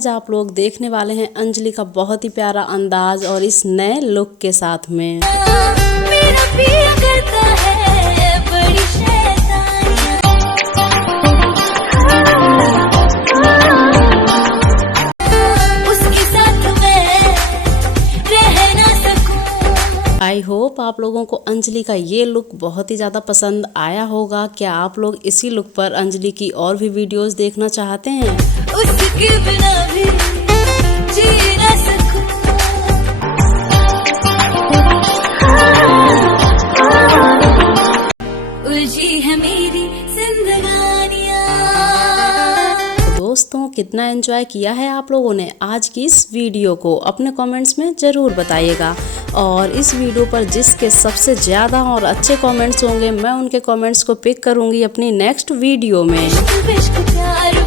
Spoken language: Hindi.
आज आप लोग देखने वाले हैं अंजलि का बहुत ही प्यारा अंदाज और इस नए लुक के साथ में। मेरा पिया करता है बड़ी शैतानियां, उसके साथ मैं रह ना सकूं। आई होप आप लोगों को अंजलि का ये लुक बहुत ही ज़्यादा पसंद आया होगा। क्या आप लोग इसी लुक पर अंजलि की और भी वीडियोस देखना चाहते हैं? उसके बिना भी जी ना सकूं। उलझी है मेरी जिंदगानियां। दोस्तों, कितना एंजॉय किया है आप लोगों ने आज की इस वीडियो को? अपने कमेंट्स में ज़रूर बताइएगा। और इस वीडियो पर जिसके सबसे ज़्यादा और अच्छे कमेंट्स होंगे, मैं उनके कमेंट्स को पिक करूँगी अपनी नेक्स्ट वीडियो में। इश्क प्यार